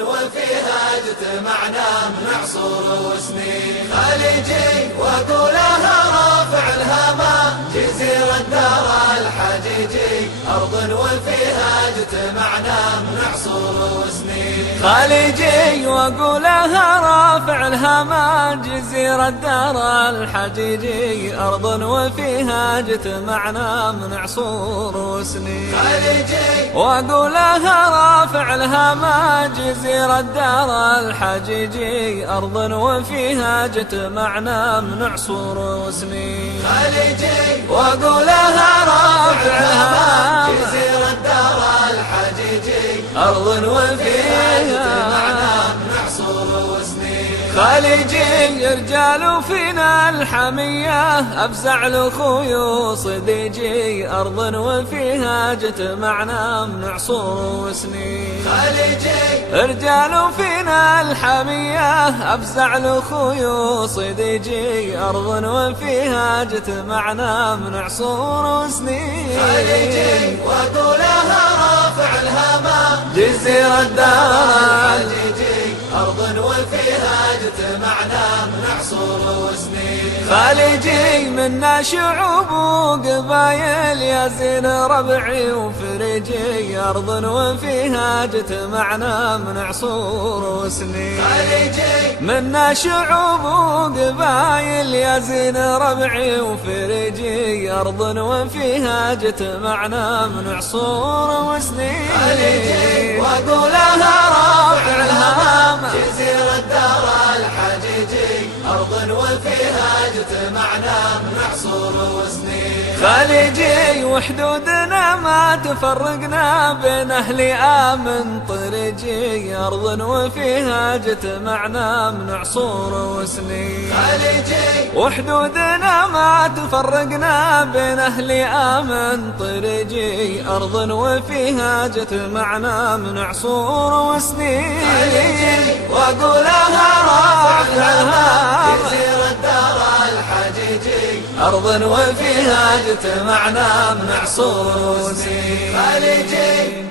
وفيها اجتمعنا من عصور وسنين. خليجي واقولها رافع الهامة، جزيرة دار الحجيجي، أرض وفيها اجتمعنا من عصور وسنين. خليجي واقولها رافع الهامة، جزيرة دار الحجيجي، أرض وفيها اجتمعنا من عصور وسنين. خليجي واقولها رافع الهامة، جزيرة دار الحجيجي، أرض وفيها اجتمعنا من عصور وسنين. خليجي واقولها رافع الهامة، جزيرة دار الحجيجي، أرض وفيها اجتمعنا من عصور وسنين. خليجي رجال فينا الحمية، أفزع لأخوي وصديجي، أرض وفيها اجتمعنا من عصور وسنين. خليجي رجال فينا الحمية، أفزع لأخوي وصديجي، أرض وفيها اجتمعنا من عصور وسنين. خليجي واقولها رافع الهامة، جزيرة دار الحجيجي، أرض وفيها اجتمعنا من عصور وسنين. خليجي منا شعوب وقبايل، يا زين ربعي وفريجي، أرض وفيها اجتمعنا من عصور وسنين. خليجي منا شعوب وقبايل، يا زين ربعي وفريجي، أرض وفيها اجتمعنا من عصور وسنين. خليجي واقولها رافع الهامة، جزيرة دار الحجيجي، أرض وفيها اجتمعنا من عصور وسنين. خليجي وحدودنا ما تفرقنا، بين أهل آمن طريجي، أرض وفيها اجتمعنا من عصور وسنين. خليجي وحدودنا ما تفرقنا، بين أهل آمن طريجي، أرض وفيها اجتمعنا من عصور وسنين. خليجي وأقولها رافع الهامة، جزيرة دار الحجيجي، أرض وفيها اجتمعنا من عصور وسنين. خليجي